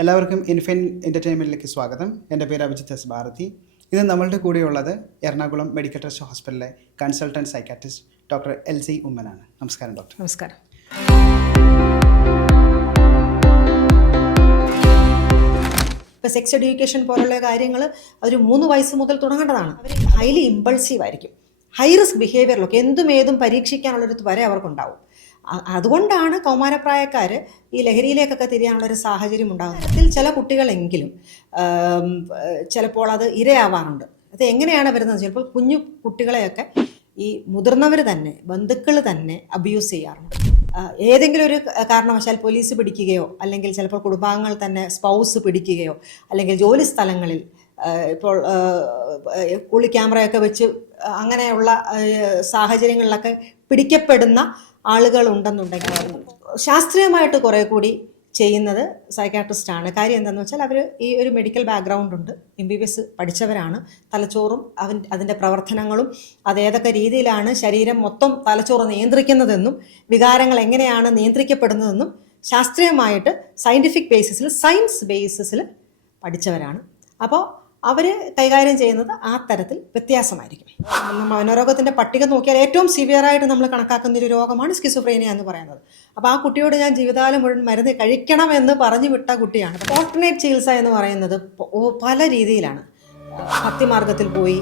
എല്ലാവർക്കും ഇൻഫിൻ എൻ്റർടൈൻമെൻറ്റിലേക്ക് സ്വാഗതം. എൻ്റെ പേര് അഭിജിത്ത് എസ് ഭാരതി. ഇത് നമ്മളുടെ കൂടെയുള്ളത് എറണാകുളം മെഡിക്കൽ ട്രസ്റ്റ് ഹോസ്പിറ്റലിലെ കൺസൾട്ടൻറ്റ് സൈക്കാട്രിസ്റ്റ് ഡോക്ടർ എൽസി ഉമ്മനാണ്. നമസ്കാരം ഡോക്ടർ. നമസ്കാരം. ഇപ്പോൾ സെക്സ് എഡ്യൂക്കേഷൻ പോലുള്ള കാര്യങ്ങൾ ഒരു 3 വയസ്സ് മുതൽ തുടങ്ങേണ്ടതാണ്. അവർ ഹൈലി ഇമ്പൾസീവ് ആയിരിക്കും. ഹൈ റിസ്ക് ബിഹേവിയറിലൊക്കെ എന്തും ഏതും പരീക്ഷിക്കാനുള്ളൊരു വരെ അവർക്കുണ്ടാവും. അതുകൊണ്ടാണ് കൗമാരപ്രായക്കാർ ഈ ലഹരിയിലേക്കൊക്കെ തിരിയാനുള്ളൊരു സാഹചര്യം ഉണ്ടാകുന്നത്. അതിൽ ചില കുട്ടികളെങ്കിലും ചിലപ്പോൾ അത് ഇരയാവാറുണ്ട്. അത് എങ്ങനെയാണ് വരുന്നത്? ചിലപ്പോൾ കുഞ്ഞു കുട്ടികളെയൊക്കെ ഈ മുതിർന്നവർ തന്നെ, ബന്ധുക്കൾ തന്നെ അബ്യൂസ് ചെയ്യാറുണ്ട്. ഏതെങ്കിലും ഒരു കാരണവശാൽ പോലീസ് പിടിക്കുകയോ അല്ലെങ്കിൽ ചിലപ്പോൾ കുടുംബാംഗങ്ങൾ തന്നെ സ്പൗസ് പിടിക്കുകയോ അല്ലെങ്കിൽ ജോലി സ്ഥലങ്ങളിൽ ഇപ്പോൾ ഒളി ക്യാമറയൊക്കെ വെച്ച് അങ്ങനെയുള്ള സാഹചര്യങ്ങളിലൊക്കെ പിടിക്കപ്പെടുന്ന ആളുകളുണ്ടെന്നുണ്ടെങ്കിൽ ശാസ്ത്രീയമായിട്ട് കുറേ കൂടി ചെയ്യുന്നത് സൈക്കാട്രിസ്റ്റാണ്. കാര്യം എന്താണെന്ന് വെച്ചാൽ അവർ ഈ ഒരു മെഡിക്കൽ ബാക്ക്ഗ്രൗണ്ട് ഉണ്ട്, MBBS പഠിച്ചവരാണ്. തലച്ചോറും അതിൻ്റെ പ്രവർത്തനങ്ങളും അതേതൊക്കെ രീതിയിലാണ് ശരീരം മൊത്തം തലച്ചോറ് നിയന്ത്രിക്കുന്നതെന്നും വികാരങ്ങൾ എങ്ങനെയാണ് നിയന്ത്രിക്കപ്പെടുന്നതെന്നും ശാസ്ത്രീയമായിട്ട് സയൻറ്റിഫിക് ബേസിസിൽ, സയൻസ് ബേസിസിൽ പഠിച്ചവരാണ്. അപ്പോൾ അവർ കൈകാര്യം ചെയ്യുന്നത് ആ തരത്തിൽ വ്യത്യാസമായിരിക്കും. മനോരോഗത്തിൻ്റെ പട്ടിക നോക്കിയാൽ ഏറ്റവും സിവിയറായിട്ട് നമ്മൾ കണക്കാക്കുന്ന ഒരു രോഗമാണ് സ്കിസോഫ്രീനിയ എന്ന് പറയുന്നത്. അപ്പോൾ ആ കുട്ടിയോട് ഞാൻ ജീവിതകാലം മുഴുവൻ മരുന്ന് കഴിക്കണമെന്ന് പറഞ്ഞു വിട്ട കുട്ടിയാണ്. ഓൾട്ടർനേറ്റ് ചികിത്സ എന്ന് പറയുന്നത് പല രീതിയിലാണ്. ഭക്തിമാർഗത്തിൽ പോയി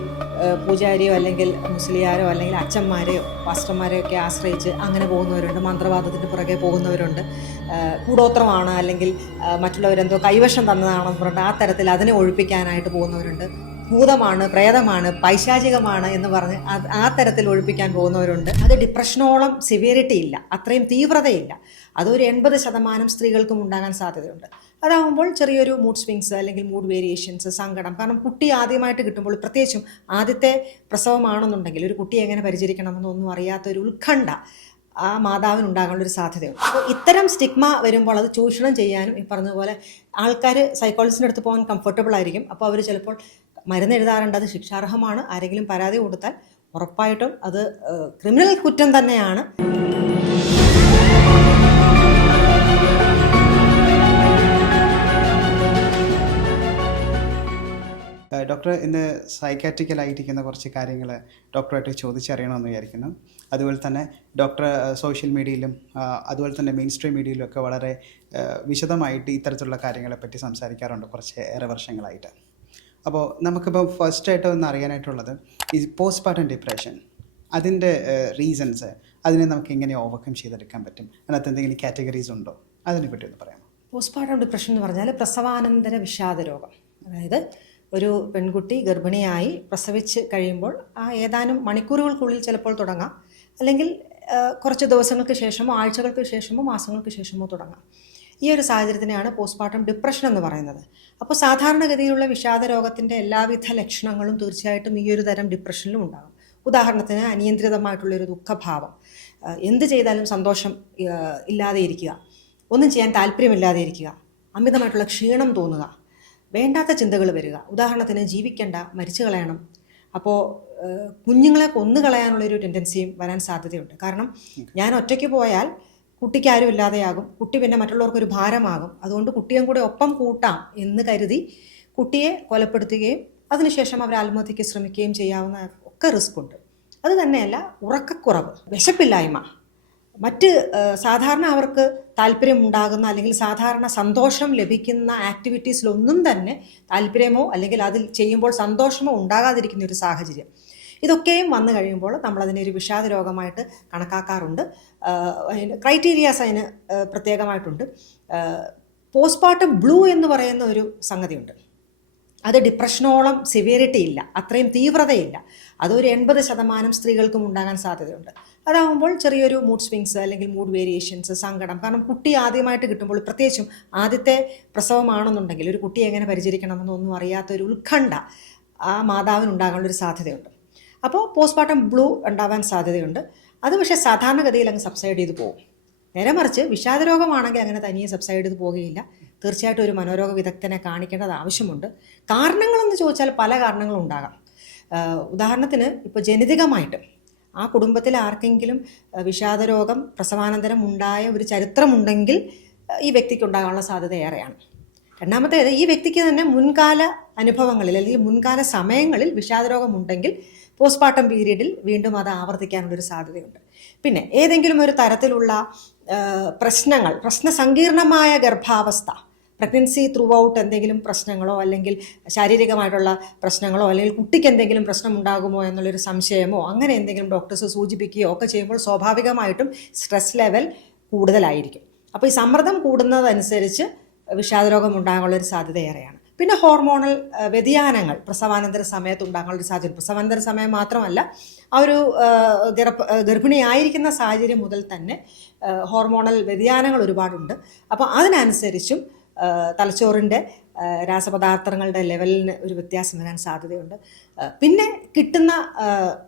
പൂജാരിയോ അല്ലെങ്കിൽ മുസ്ലിയാരോ അല്ലെങ്കിൽ അച്ഛന്മാരെയോ പാസ്റ്റർമാരെയോ ഒക്കെ ആശ്രയിച്ച് അങ്ങനെ പോകുന്നവരുണ്ട്. മന്ത്രവാദത്തിൻ്റെ പുറകെ പോകുന്നവരുണ്ട്. കൂടോത്രമാണ് അല്ലെങ്കിൽ മറ്റുള്ളവരെന്തോ കൈവശം തന്നതാണെന്ന് പറഞ്ഞിട്ട് ആ തരത്തിൽ അതിനെ ഒഴിപ്പിക്കാനായിട്ട് പോകുന്നവരുണ്ട്. ഭൂതമാണ്, പ്രേതമാണ്, പൈശാചികമാണ് എന്ന് പറഞ്ഞ് ആ തരത്തിൽ ഒഴിപ്പിക്കാൻ പോകുന്നവരുണ്ട്. അത് ഡിപ്രഷനോളം സിവിയറിറ്റി ഇല്ല, അത്രയും തീവ്രതയില്ല. അതൊരു 80% സ്ത്രീകൾക്കും ഉണ്ടാകാൻ സാധ്യതയുണ്ട്. അതാകുമ്പോൾ ചെറിയൊരു മൂഡ് സ്വിങ്സ് അല്ലെങ്കിൽ മൂഡ് വേരിയേഷൻസ്, സങ്കടം. കാരണം കുട്ടി ആദ്യമായിട്ട് കിട്ടുമ്പോൾ, പ്രത്യേകിച്ചും ആദ്യത്തെ പ്രസവമാണെന്നുണ്ടെങ്കിൽ ഒരു കുട്ടിയെ എങ്ങനെ പരിചരിക്കണമെന്നൊന്നും അറിയാത്തൊരു ഉത്കണ്ഠ ആ മാതാവിനുണ്ടാകാനുള്ളൊരു സാധ്യതയുണ്ട്. അപ്പോൾ ഇത്തരം സ്റ്റിഗ്മ വരുമ്പോൾ അത് ചൂഷണം ചെയ്യാനും ഈ പറഞ്ഞതുപോലെ ആൾക്കാർ സൈക്കോളജിസ്റ്റിൻ്റെ അടുത്ത് പോകാൻ കംഫർട്ടബിൾ ആയിരിക്കും. അപ്പോൾ അവർ ചിലപ്പോൾ മരുന്ന് എഴുതാറുണ്ട്. അത് ശിക്ഷാർഹമാണ്. ആരെങ്കിലും പരാതി കൊടുത്താൽ ഉറപ്പായിട്ടും അത് ക്രിമിനൽ കുറ്റം തന്നെയാണ്. ഡോക്ടർ, ഇന്ന് സൈക്കാട്രിക്കലായിരിക്കുന്ന കുറച്ച് കാര്യങ്ങൾ ഡോക്ടറായിട്ട് ചോദിച്ചറിയണമെന്ന് വിചാരിക്കുന്നു. അതുപോലെ തന്നെ ഡോക്ടർ സോഷ്യൽ മീഡിയയിലും അതുപോലെ തന്നെ മെയിൻ സ്ട്രീം മീഡിയയിലും ഒക്കെ വളരെ വിശദമായിട്ട് ഇത്തരത്തിലുള്ള കാര്യങ്ങളെപ്പറ്റി സംസാരിക്കാറുണ്ട് കുറച്ചേറെ വർഷങ്ങളായിട്ട്. അപ്പോൾ നമുക്കിപ്പോൾ ഫസ്റ്റായിട്ട് ഒന്ന് അറിയാനായിട്ടുള്ളത് ഈ പോസ്റ്റ്പാർട്ടം ഡിപ്രഷൻ, അതിൻ്റെ റീസൺസ്, അതിനെ നമുക്ക് എങ്ങനെ ഓവർകം ചെയ്തെടുക്കാൻ പറ്റും? അതിനകത്ത് എന്തെങ്കിലും കാറ്റഗറീസ് ഉണ്ടോ? അതിനെപ്പറ്റി ഒന്ന് പറയാമോ? പോസ്റ്റ്പാർട്ടം ഡിപ്രഷൻ എന്ന് പറഞ്ഞാൽ പ്രസവാനന്തര വിഷാദ രോഗം. അതായത് ഒരു പെൺകുട്ടി ഗർഭിണിയായി പ്രസവിച്ച് കഴിയുമ്പോൾ ആ ഏതാനും മണിക്കൂറുകൾക്കുള്ളിൽ ചിലപ്പോൾ തുടങ്ങാം, അല്ലെങ്കിൽ കുറച്ച് ദിവസങ്ങൾക്ക് ശേഷമോ ആഴ്ചകൾക്ക് ശേഷമോ മാസങ്ങൾക്ക് ശേഷമോ തുടങ്ങാം. ഈ ഒരു സാഹചര്യത്തിനെയാണ് പോസ്റ്റ്പാർട്ടം ഡിപ്രഷൻ എന്ന് പറയുന്നത്. അപ്പോൾ സാധാരണഗതിയിലുള്ള വിഷാദ രോഗത്തിൻ്റെ എല്ലാവിധ ലക്ഷണങ്ങളും തീർച്ചയായിട്ടും ഈ ഒരു തരം ഡിപ്രഷനിലും ഉണ്ടാകും. ഉദാഹരണത്തിന് അനിയന്ത്രിതമായിട്ടുള്ളൊരു ദുഃഖഭാവം, എന്ത് ചെയ്താലും സന്തോഷം ഇല്ലാതെ ഇരിക്കുക, ഒന്നും ചെയ്യാൻ താല്പര്യമില്ലാതെ ഇരിക്കുക, അമിതമായിട്ടുള്ള ക്ഷീണം തോന്നുക, വേണ്ടാത്ത ചിന്തകൾ വരിക. ഉദാഹരണത്തിന് ജീവിക്കേണ്ട, മരിച്ചു കളയണം. അപ്പോൾ കുഞ്ഞുങ്ങളെ കൊന്നു കളയാനുള്ളൊരു ടെൻഡൻസിയും വരാൻ സാധ്യതയുണ്ട്. കാരണം ഞാൻ ഒറ്റയ്ക്ക് പോയാൽ കുട്ടിക്ക് ആരും ഇല്ലാതെയാകും, കുട്ടി പിന്നെ മറ്റുള്ളവർക്കൊരു ഭാരമാകും, അതുകൊണ്ട് കുട്ടിയും കൂടെ ഒപ്പം കൂട്ടാം എന്ന് കരുതി കുട്ടിയെ കൊലപ്പെടുത്തുകയും അതിനുശേഷം അവർ ആത്മഹത്യയ്ക്ക് ശ്രമിക്കുകയും ചെയ്യാവുന്ന ഒക്കെ റിസ്ക് ഉണ്ട്. അത് തന്നെയല്ല ഉറക്കക്കുറവ്, വിശപ്പില്ലായ്മ, മറ്റ് സാധാരണ അവർക്ക് താല്പര്യമുണ്ടാകുന്ന അല്ലെങ്കിൽ സാധാരണ സന്തോഷം ലഭിക്കുന്ന ആക്ടിവിറ്റീസിലൊന്നും തന്നെ താല്പര്യമോ അല്ലെങ്കിൽ അതിൽ ചെയ്യുമ്പോൾ സന്തോഷമോ ഉണ്ടാകാതിരിക്കുന്ന ഒരു സാഹചര്യം, ഇതൊക്കെയും വന്നു കഴിയുമ്പോൾ നമ്മളതിനെ ഒരു വിഷാദ രോഗമായിട്ട് കണക്കാക്കാറുണ്ട്. ക്രൈറ്റീരിയാസ് അതിന് പ്രത്യേകമായിട്ടുണ്ട്. പോസ്റ്റ്പാർട്ടം ബ്ലൂ എന്ന് പറയുന്ന ഒരു സംഗതിയുണ്ട്. അത് ഡിപ്രഷനോളം സിവിയറിറ്റി ഇല്ല, അത്രയും തീവ്രതയില്ല. അതൊരു 80% സ്ത്രീകൾക്കും ഉണ്ടാകാൻ സാധ്യതയുണ്ട്. അതാകുമ്പോൾ ചെറിയൊരു മൂഡ് സ്വിങ്സ് അല്ലെങ്കിൽ മൂഡ് വേരിയേഷൻസ്, സങ്കടം. കാരണം കുട്ടി ആദ്യമായിട്ട് കിട്ടുമ്പോൾ, പ്രത്യേകിച്ചും ആദ്യത്തെ പ്രസവമാണെന്നുണ്ടെങ്കിൽ ഒരു കുട്ടിയെ എങ്ങനെ പരിചരിക്കണമെന്നൊന്നും അറിയാത്തൊരു ഉത്കണ്ഠ ആ മാതാവിനുണ്ടാകാനുള്ളൊരു സാധ്യതയുണ്ട്. അപ്പോൾ പോസ്റ്റ്പാർട്ടം ബ്ലൂ ഉണ്ടാവാൻ സാധ്യതയുണ്ട്. അത് പക്ഷേ സാധാരണഗതിയിൽ അങ്ങ് സബ്സൈഡ് ചെയ്ത് പോകും. നേരെ മറിച്ച് വിഷാദ രോഗമാണെങ്കിൽ അങ്ങനെ തനിയെ സബ്സൈഡ് ചെയ്ത് പോകുകയില്ല. തീർച്ചയായിട്ടും ഒരു മനോരോഗ വിദഗ്ധനെ കാണിക്കേണ്ടത് ആവശ്യമുണ്ട്. കാരണങ്ങളെന്ന് ചോദിച്ചാൽ പല കാരണങ്ങളും ഉണ്ടാകാം. ഉദാഹരണത്തിന് ഇപ്പോൾ ജനിതകമായിട്ട് ആ കുടുംബത്തിൽ ആർക്കെങ്കിലും വിഷാദരോഗം പ്രസവാനന്തരം ഉണ്ടായ ഒരു ചരിത്രമുണ്ടെങ്കിൽ ഈ വ്യക്തിക്ക് ഉണ്ടാകാനുള്ള സാധ്യത ഏറെയാണ്. രണ്ടാമത്തേത്, ഈ വ്യക്തിക്ക് തന്നെ മുൻകാല അനുഭവങ്ങളിൽ അല്ലെങ്കിൽ മുൻകാല സമയങ്ങളിൽ വിഷാദരോഗമുണ്ടെങ്കിൽ പോസ്റ്റ്മോർട്ടം പീരീഡിൽ വീണ്ടും അത് ആവർത്തിക്കാനുള്ളൊരു സാധ്യതയുണ്ട്. പിന്നെ ഏതെങ്കിലും ഒരു തരത്തിലുള്ള പ്രശ്നസങ്കീർണമായ ഗർഭാവസ്ഥ, പ്രഗ്നൻസി ത്രൂ ഔട്ട് എന്തെങ്കിലും പ്രശ്നങ്ങളോ അല്ലെങ്കിൽ ശാരീരികമായിട്ടുള്ള പ്രശ്നങ്ങളോ അല്ലെങ്കിൽ കുട്ടിക്ക് എന്തെങ്കിലും പ്രശ്നം ഉണ്ടാകുമോ എന്നുള്ളൊരു സംശയമോ അങ്ങനെ എന്തെങ്കിലും ഡോക്ടേഴ്സ് സൂചിപ്പിക്കുകയോ ഒക്കെ ചെയ്യുമ്പോൾ സ്വാഭാവികമായിട്ടും സ്ട്രെസ് ലെവൽ കൂടുതലായിരിക്കും. അപ്പോൾ ഈ സമ്മർദ്ദം കൂടുന്നതനുസരിച്ച് വിഷാദരോഗം ഉണ്ടാകാനുള്ളൊരു സാധ്യത ഏറെയാണ്. പിന്നെ ഹോർമോണൽ വ്യതിയാനങ്ങൾ പ്രസവാനന്തര സമയത്ത് ഉണ്ടാകാനുള്ളൊരു സാധ്യത. പ്രസവാനന്തര സമയം മാത്രമല്ല, ആ ഒരു ഗർഭിണിയായിരിക്കുന്ന സാഹചര്യം മുതൽ തന്നെ ഹോർമോണൽ വ്യതിയാനങ്ങൾ ഒരുപാടുണ്ട്. അപ്പോൾ അതിനനുസരിച്ചും തലച്ചോറിൻ്റെ രാസപദാർത്ഥങ്ങളുടെ ലെവലിന് ഒരു വ്യത്യാസം വരാൻ സാധ്യതയുണ്ട്. പിന്നെ കിട്ടുന്ന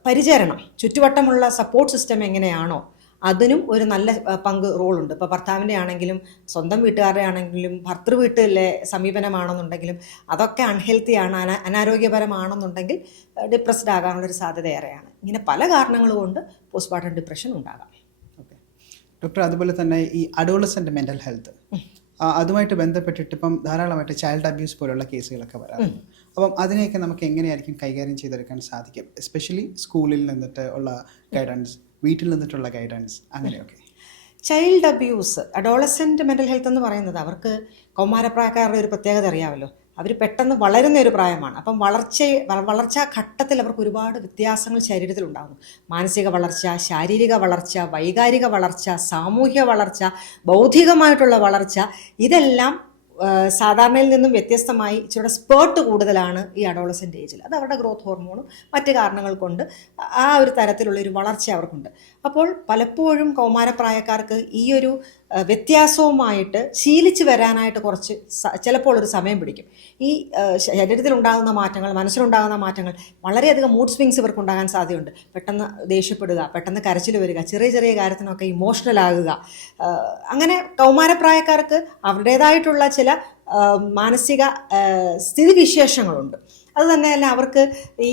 പരിചരണം, ചുറ്റുവട്ടമുള്ള സപ്പോർട്ട് സിസ്റ്റം എങ്ങനെയാണോ അതിനും ഒരു നല്ല റോളുണ്ട്. ഇപ്പോൾ ഭർത്താവിൻ്റെ ആണെങ്കിലും സ്വന്തം വീട്ടുകാരുടെ ആണെങ്കിലും ഭർത്തൃ വീട്ടിലെ സമീപനമാണെന്നുണ്ടെങ്കിലും അതൊക്കെ അൺഹെൽത്തിയാണ്, അനാരോഗ്യപരമാണെന്നുണ്ടെങ്കിൽ ഡിപ്രസ്ഡ് ആകാനുള്ളൊരു സാധ്യത ഏറെയാണ്. ഇങ്ങനെ പല കാരണങ്ങൾ കൊണ്ട് പോസ്റ്റ്മോർട്ടം ഡിപ്രഷൻ ഉണ്ടാകാം. ഓക്കെ ഡോക്ടർ, അതുപോലെ തന്നെ ഈ അഡോളസെൻ്റ് മെൻ്റൽ ഹെൽത്ത്, അതുമായിട്ട് ബന്ധപ്പെട്ടിട്ട് ഇപ്പം ധാരാളമായിട്ട് ചൈൽഡ് അബ്യൂസ് പോലുള്ള കേസുകളൊക്കെ വരാറുണ്ട്. അപ്പം അതിനെയൊക്കെ നമുക്ക് എങ്ങനെയായിരിക്കും കൈകാര്യം ചെയ്തെടുക്കാൻ സാധിക്കും? എസ്പെഷ്യലി സ്കൂളിൽ നിന്നിട്ട് ഉള്ള ഗൈഡൻസ്, വീട്ടിൽ നിന്നിട്ടുള്ള ഗൈഡൻസ്, അങ്ങനെയൊക്കെ. Child abuse, adolescent mental health എന്ന് പറയുന്നത് അവർക്ക് കൗമാരപ്രായക്കാരുടെ ഒരു പ്രത്യേകത അറിയാമല്ലോ. അവർ പെട്ടെന്ന് വളരുന്ന ഒരു പ്രായമാണ്. അപ്പം വളർച്ചാ ഘട്ടത്തിൽ അവർക്ക് ഒരുപാട് വ്യത്യാസങ്ങൾ ശരീരത്തിലുണ്ടാകുന്നു. മാനസിക വളർച്ച, ശാരീരിക വളർച്ച, വൈകാരിക വളർച്ച, സാമൂഹ്യ വളർച്ച, ബൗദ്ധികമായിട്ടുള്ള വളർച്ച, ഇതെല്ലാം സാധാരണയിൽ നിന്നും വ്യത്യസ്തമായി ഇച്ചിരി സ്പേർട്ട് കൂടുതലാണ് ഈ അഡോളസെൻ്റ് ഏജിൽ. അത് അവരുടെ ഗ്രോത്ത് ഹോർമോണും മറ്റ് കാരണങ്ങൾ കൊണ്ട് ആ ഒരു തരത്തിലുള്ളൊരു വളർച്ച അവർക്കുണ്ട്. അപ്പോൾ പലപ്പോഴും കൗമാരപ്രായക്കാർക്ക് ഈ ഒരു വ്യത്യാസവുമായിട്ട് ശീലിച്ച് വരാനായിട്ട് ചിലപ്പോൾ ഒരു സമയം പിടിക്കും. ഈ ശരീരത്തിലുണ്ടാകുന്ന മാറ്റങ്ങൾ, മനസ്സിലുണ്ടാകുന്ന മാറ്റങ്ങൾ, വളരെയധികം മൂഡ് സ്വിങ്സ് ഇവർക്കുണ്ടാകാൻ സാധ്യതയുണ്ട്. പെട്ടെന്ന് ദേഷ്യപ്പെടുക, പെട്ടെന്ന് കരച്ചിൽ വരിക, ചെറിയ ചെറിയ കാര്യത്തിനൊക്കെ ഇമോഷണൽ ആകുക. അങ്ങനെ കൗമാരപ്രായക്കാർക്ക് അവരുടേതായിട്ടുള്ള ചില മാനസിക സ്ഥിതിവിശേഷങ്ങളുണ്ട്. അതുതന്നെയല്ല, അവർക്ക് ഈ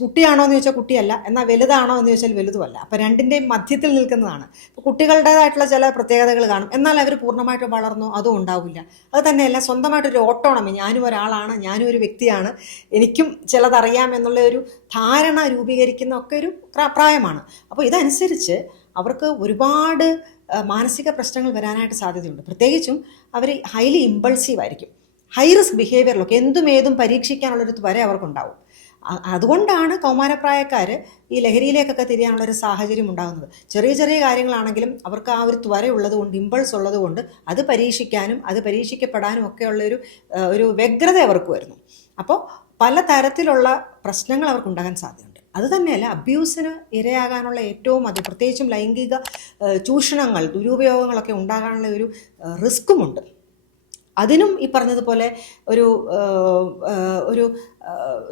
കുട്ടിയാണോ എന്ന് ചോദിച്ചാൽ കുട്ടിയല്ല, എന്നാൽ വലുതാണോ എന്ന് ചോദിച്ചാൽ വലുതുമല്ല. അപ്പോൾ രണ്ടിൻ്റെയും മധ്യത്തിൽ നിൽക്കുന്നതാണ്. ഇപ്പോൾ കുട്ടികളുടേതായിട്ടുള്ള ചില പ്രത്യേകതകൾ കാണും, എന്നാൽ അവർ പൂർണ്ണമായിട്ട് വളർന്നോ അതും ഉണ്ടാവില്ല. അത് തന്നെയല്ല, സ്വന്തമായിട്ടൊരു ഓട്ടോണമി, ഞാനും ഒരാളാണ്, ഞാനും ഒരു വ്യക്തിയാണ്, എനിക്കും ചിലതറിയാം എന്നുള്ള ഒരു ധാരണ രൂപീകരിക്കുന്ന ഒക്കെ ഒരു പ്രായമാണ്. അപ്പോൾ ഇതനുസരിച്ച് അവർക്ക് ഒരുപാട് മാനസിക പ്രശ്നങ്ങൾ വരാനായിട്ട് സാധ്യതയുണ്ട്. പ്രത്യേകിച്ചും അവർ ഹൈലി ഇമ്പൾസീവ് ആയിരിക്കും. ഹൈ റിസ്ക് ബിഹേവിയറിലൊക്കെ എന്തും പരിഹരിക്കാനുള്ളൊരു വരെ അവർക്കുണ്ടാവും. അതുകൊണ്ടാണ് കൗമാരപ്രായക്കാർ ഈ ലഹരിയിലേക്കൊക്കെ തിരിയാനുള്ളൊരു സാഹചര്യം ഉണ്ടാകുന്നത്. ചെറിയ ചെറിയ കാര്യങ്ങളാണെങ്കിലും അവർക്ക് ആ ഒരു ത്വരയുള്ളത് കൊണ്ട്, ഇമ്പൾസ് ഉള്ളത് കൊണ്ട് അത് പരീക്ഷിക്കാനും അത് പരീക്ഷിക്കപ്പെടാനും ഒക്കെയുള്ളൊരു ഒരു വ്യഗ്രത അവർക്ക് വരുന്നു. അപ്പോൾ പല തരത്തിലുള്ള പ്രശ്നങ്ങൾ അവർക്കുണ്ടാകാൻ സാധ്യതയുണ്ട്. അതുതന്നെയല്ല, അബ്യൂസിന് ഇരയാകാനുള്ള ഏറ്റവും പ്രത്യേകിച്ചും ലൈംഗിക ചൂഷണങ്ങൾ, ദുരുപയോഗങ്ങളൊക്കെ ഉണ്ടാകാനുള്ള ഒരു റിസ്ക്കുമുണ്ട്. അതിനും ഈ പറഞ്ഞതുപോലെ ഒരു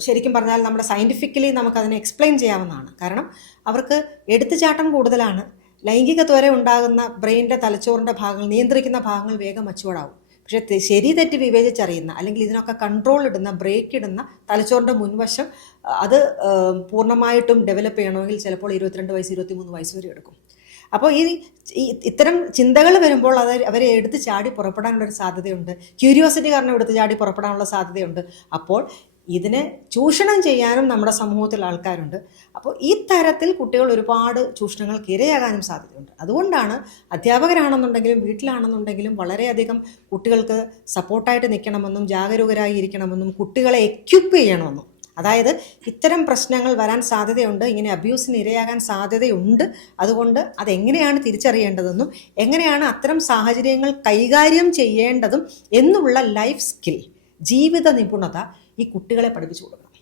ശരിക്കും പറഞ്ഞാൽ നമ്മുടെ സയൻറ്റിഫിക്കലി നമുക്കതിനെ എക്സ്പ്ലെയിൻ ചെയ്യാവുന്നതാണ്. കാരണം അവർക്ക് എടുത്തുചാട്ടം കൂടുതലാണ്. ലൈംഗിക ത്വര ഉണ്ടാകുന്ന ബ്രെയിനിൻ്റെ തലച്ചോറിൻ്റെ ഭാഗങ്ങൾ, നിയന്ത്രിക്കുന്ന ഭാഗങ്ങൾ വേഗം മച്ചുവടാവും. പക്ഷേ ശരി തെറ്റ് വിവേചിച്ചറിയുന്ന അല്ലെങ്കിൽ ഇതിനൊക്കെ കൺട്രോൾ ഇടുന്ന, ബ്രേക്ക് ഇടുന്ന തലച്ചോറിൻ്റെ മുൻവശം അത് പൂർണ്ണമായിട്ടും ഡെവലപ്പ് ചെയ്യണമെങ്കിൽ ചിലപ്പോൾ 22 വയസ്സ് 23 വയസ്സ് വരെ എടുക്കും. അപ്പോൾ ഇത്തരം ചിന്തകൾ വരുമ്പോൾ അവരെ എടുത്ത് ചാടി പുറപ്പെടാനുള്ളൊരു സാധ്യതയുണ്ട്. ക്യൂരിയോസിറ്റി കാരണം എടുത്ത് ചാടി പുറപ്പെടാനുള്ള സാധ്യതയുണ്ട്. അപ്പോൾ ഇതിനെ ചൂഷണം ചെയ്യാനും നമ്മുടെ സമൂഹത്തിൽ ആൾക്കാരുണ്ട്. അപ്പോൾ ഈ തരത്തിൽ കുട്ടികൾ ഒരുപാട് ചൂഷണങ്ങൾക്ക് ഇരയാകാനും സാധ്യതയുണ്ട്. അതുകൊണ്ടാണ് അധ്യാപകരാണെന്നുണ്ടെങ്കിലും വീട്ടിലാണെന്നുണ്ടെങ്കിലും വളരെയധികം കുട്ടികൾക്ക് സപ്പോർട്ടായിട്ട് നിൽക്കണമെന്നും ജാഗരൂകരായി ഇരിക്കണമെന്നും കുട്ടികളെ എക്യുപ്പ് ചെയ്യണമെന്നും, അതായത് ഇത്തരം പ്രശ്നങ്ങൾ വരാൻ സാധ്യതയുണ്ട്, ഇങ്ങനെ അബ്യൂസിന് ഇരയാകാൻ സാധ്യതയുണ്ട്, അതുകൊണ്ട് അതെങ്ങനെയാണ് തിരിച്ചറിയേണ്ടതെന്നും എങ്ങനെയാണ് അത്തരം സാഹചര്യങ്ങൾ കൈകാര്യം ചെയ്യേണ്ടതും എന്നുള്ള ലൈഫ് സ്കിൽ, ജീവിത നിപുണത ഈ കുട്ടികളെ പഠിപ്പിച്ചു കൊടുക്കണം.